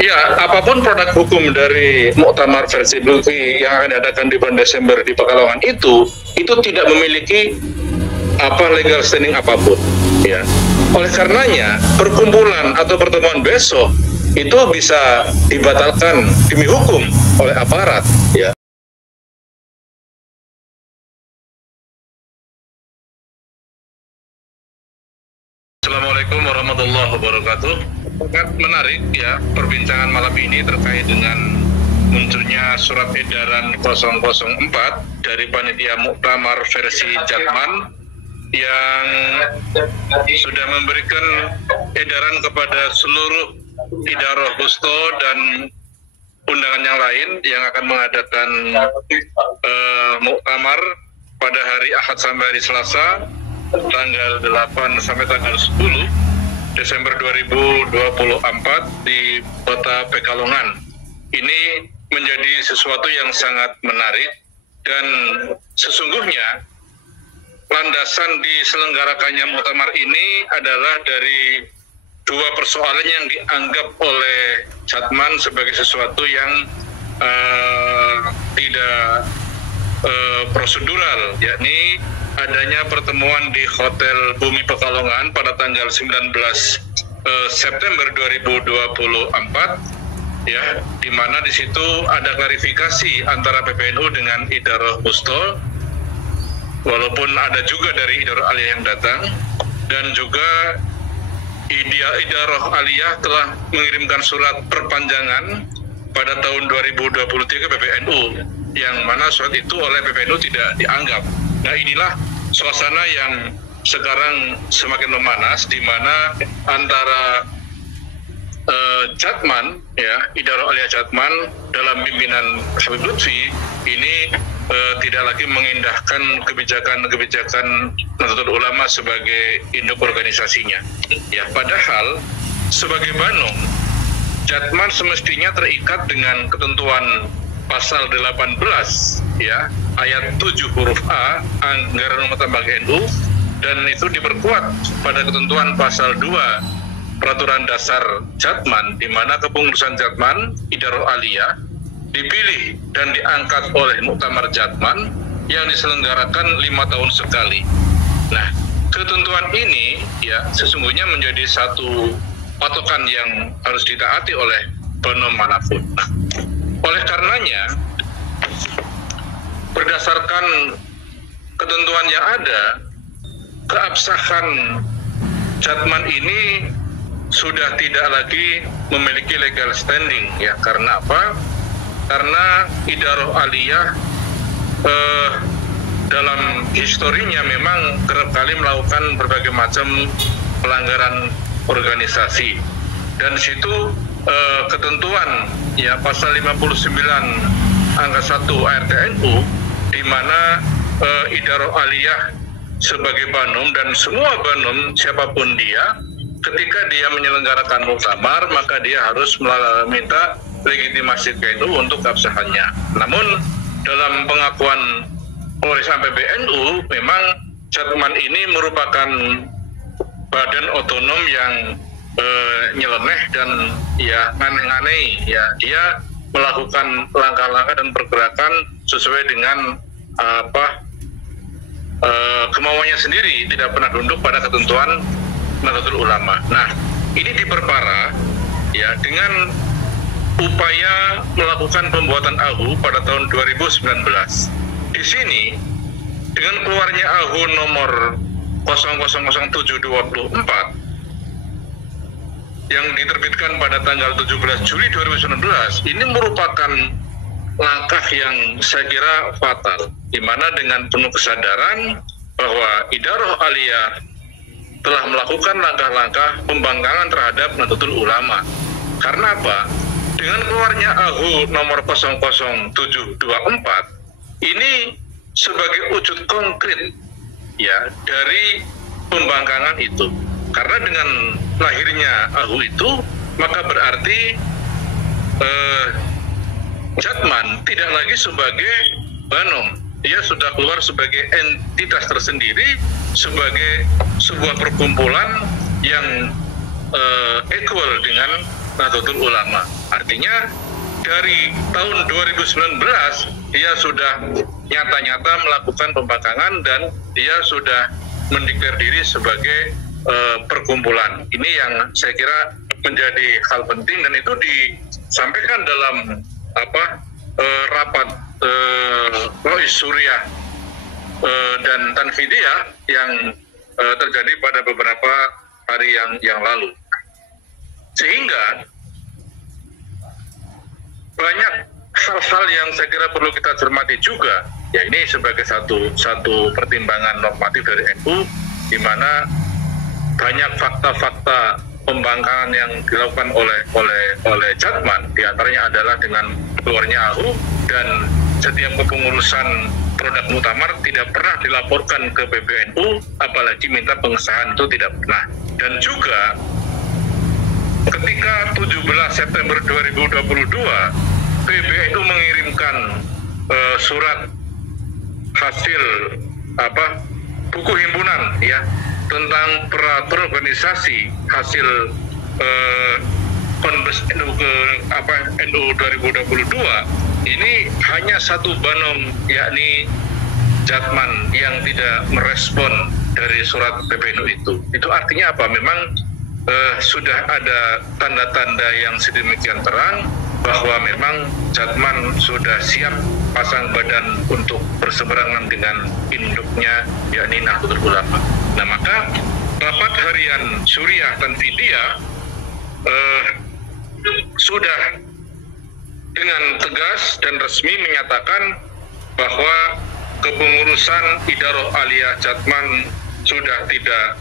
Ya, apapun produk hukum dari Muktamar versi Lutfi yang akan diadakan di bulan Desember di Pekalongan itu tidak memiliki legal standing apapun. Ya, oleh karenanya perkumpulan atau pertemuan besok itu bisa dibatalkan demi hukum oleh aparat. Ya. Assalamualaikum warahmatullahi wabarakatuh. Sangat menarik ya perbincangan malam ini terkait dengan munculnya surat edaran 004 dari Panitia Muktamar versi Jatman yang sudah memberikan edaran kepada seluruh idaroh Busto dan undangan yang lain yang akan mengadakan muktamar pada hari Ahad sampai hari Selasa tanggal 8 sampai tanggal 10 Desember 2024 di Kota Pekalongan. Ini menjadi sesuatu yang sangat menarik dan sesungguhnya landasan diselenggarakannya muktamar ini adalah dari dua persoalan yang dianggap oleh Jatman sebagai sesuatu yang tidak prosedural, yakni adanya pertemuan di Hotel Bumi Pekalongan pada tanggal 19 September 2024 ya, di mana di situ ada klarifikasi antara PBNU dengan Idaroh Busto, walaupun ada juga dari Idaroh Aliyah yang datang, dan juga Idaroh Aliyah telah mengirimkan surat perpanjangan pada tahun 2023 ke PBNU, yang mana surat itu oleh PBNU tidak dianggap. Nah, inilah suasana yang sekarang semakin memanas, di mana antara Jatman, ya, Idaroh Aliyah Jatman dalam pimpinan Habib Lutfi ini tidak lagi mengindahkan kebijakan-kebijakan Nahdlatul Ulama sebagai induk organisasinya. Ya, padahal sebagai Banung, Jatman semestinya terikat dengan ketentuan pasal 18 ya, ayat 7 huruf A Anggaran Rumah Tangga NU, dan itu diperkuat pada ketentuan pasal 2 Peraturan Dasar Jatman, di mana kepengurusan Jatman Idaroh Aliyah dipilih dan diangkat oleh Muktamar Jatman yang diselenggarakan 5 tahun sekali. Nah, ketentuan ini ya sesungguhnya menjadi satu patokan yang harus ditaati oleh Banung manapun. Nah, oleh karenanya, berdasarkan ketentuan yang ada, keabsahan Jatman ini sudah tidak lagi memiliki legal standing ya. Karena apa? Karena Idaroh Aliyah dalam historinya memang kerap kali melakukan berbagai macam pelanggaran organisasi, dan di situ ketentuan ya pasal 59 angka 1 ART-NU, di mana Idaroh Aliyah sebagai Banum dan semua Banum siapapun dia, ketika dia menyelenggarakan muktamar maka dia harus minta legitimasi ke NU untuk keabsahannya. Namun dalam pengakuan pemeriksaan PBNU, memang Jatman ini merupakan badan otonom yang nyeleneh dan ya aneh-aneh ya. Dia melakukan langkah-langkah dan pergerakan sesuai dengan kemauannya sendiri, tidak pernah tunduk pada ketentuan Nahdlatul Ulama. Nah, ini diperparah ya dengan upaya melakukan pembuatan AHU pada tahun 2019. Di sini dengan keluarnya AHU nomor 000724 yang diterbitkan pada tanggal 17 Juli 2019, ini merupakan langkah yang saya kira fatal, di mana dengan penuh kesadaran bahwa Idaroh Aliyah telah melakukan langkah-langkah pembangkangan terhadap Nahdlatul Ulama. Karena apa? Dengan keluarnya AHU nomor 00724 ini sebagai wujud konkret ya dari pembangkangan itu. Karena dengan lahirnya AHU itu, maka berarti Jatman tidak lagi sebagai Banung, dia sudah keluar sebagai entitas tersendiri, sebagai sebuah perkumpulan yang equal dengan Nahdlatul Ulama. Artinya dari tahun 2019 dia sudah nyata-nyata melakukan pembangkangan dan dia sudah mendeklar diri sebagai perkumpulan. Ini yang saya kira menjadi hal penting dan itu disampaikan dalam rapat Rois Suriah dan Tanfidiyah yang terjadi pada beberapa hari yang lalu. Sehingga banyak hal-hal yang saya kira perlu kita cermati juga. Ya, ini sebagai satu pertimbangan normatif dari NU, di mana banyak fakta-fakta pembangkangan yang dilakukan oleh Jatman, diantaranya adalah dengan keluarnya AHU, dan setiap kepengurusan produk muktamar tidak pernah dilaporkan ke PBNU, apalagi minta pengesahan itu tidak pernah. Dan juga ketika 17 September 2022 PBNU mengirimkan surat hasil buku himpunan ya tentang peraturan organisasi hasil Konbes NU NU 2022, ini hanya satu banom, yakni Jatman yang tidak merespon dari surat PBNU itu. Itu artinya apa? Memang sudah ada tanda-tanda yang sedemikian terang bahwa memang Jatman sudah siap pasang badan untuk berseberangan dengan induknya, yakni Nahdlatul Ulama. Nah, maka rapat harian Suriah dan Tanfidiyah sudah dengan tegas dan resmi menyatakan bahwa kepengurusan Idaroh Aliyah Jatman sudah tidak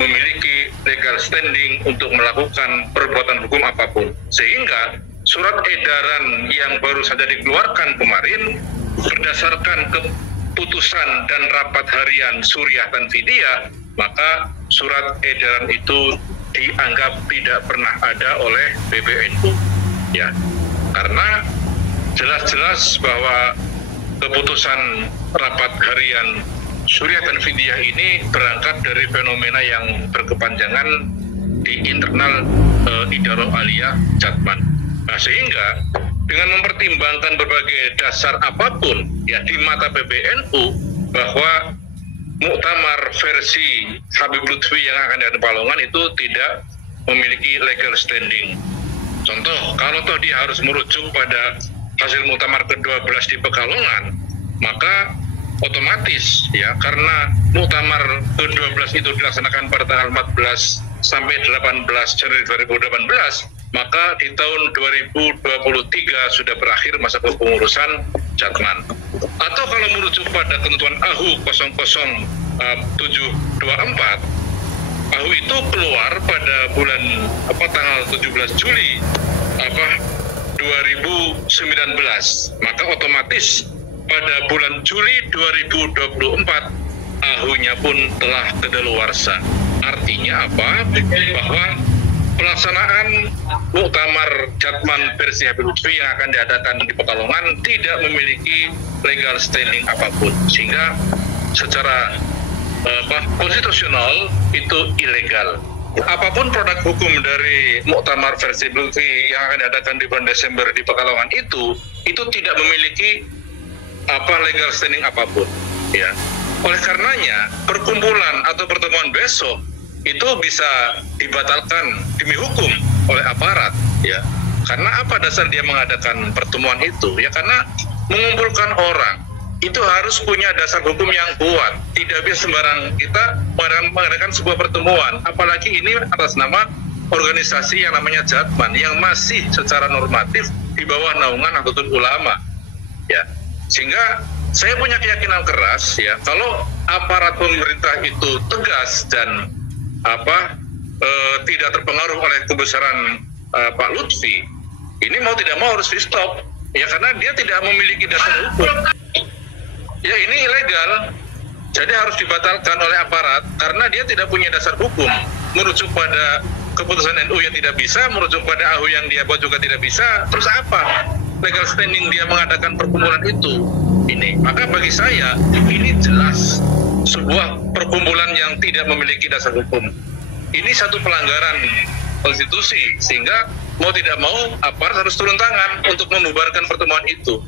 memiliki legal standing untuk melakukan perbuatan hukum apapun. Sehingga surat edaran yang baru saja dikeluarkan kemarin berdasarkan keputusan dan rapat harian Suriah dan Tanfidiyah, maka surat edaran itu dianggap tidak pernah ada oleh PBNU, ya, karena jelas-jelas bahwa keputusan rapat harian Suriah dan Tanfidiyah ini berangkat dari fenomena yang berkepanjangan di internal Idaroh Aliyah Jatman. Nah, sehingga dengan mempertimbangkan berbagai dasar apapun ya di mata PBNU bahwa muktamar versi Habib Lutfi yang akan ada di Pekalongan itu tidak memiliki legal standing. Contoh, kalau toh dia harus merujuk pada hasil muktamar ke-12 di Pekalongan, maka otomatis ya, karena muktamar ke-12 itu dilaksanakan pada tanggal 14 sampai 18 Januari 2018, maka di tahun 2023 sudah berakhir masa kepengurusan Jatman. Atau kalau merujuk pada ketentuan AHU 00724, AHU itu keluar pada bulan tanggal 17 Juli 2019, maka otomatis pada bulan Juli 2024 AHU-nya pun telah kedaluarsa. Artinya apa? Bahwa pelaksanaan muktamar Jatman versi Habib Lutfi yang akan diadakan di Pekalongan tidak memiliki legal standing apapun, sehingga secara konstitusional itu ilegal. Apapun produk hukum dari muktamar versi Lutfi yang akan diadakan di bulan Desember di Pekalongan itu tidak memiliki legal standing apapun, ya. Oleh karenanya perkumpulan atau pertemuan besok itu bisa dibatalkan demi hukum oleh aparat, ya. Karena apa dasar dia mengadakan pertemuan itu? Ya karena mengumpulkan orang itu harus punya dasar hukum yang kuat. Tidak bisa sembarang kita mengadakan sebuah pertemuan, apalagi ini atas nama organisasi yang namanya Jatman yang masih secara normatif di bawah naungan Nahdlatul Ulama, ya. Sehingga saya punya keyakinan keras ya, kalau aparat pemerintah itu tegas dan tidak terpengaruh oleh kebesaran Pak Lutfi, ini mau tidak mau harus di stop ya, karena dia tidak memiliki dasar hukum. Ya ini ilegal, jadi harus dibatalkan oleh aparat karena dia tidak punya dasar hukum. Merujuk pada keputusan NU yang tidak bisa, merujuk pada AHU yang dia buat juga tidak bisa. Terus apa legal standing dia mengadakan perkumpulan itu? Ini, maka bagi saya ini jelas sebuah perkumpulan yang tidak memiliki dasar hukum. ini satu pelanggaran konstitusi, sehingga mau tidak mau aparat harus turun tangan untuk membubarkan pertemuan itu.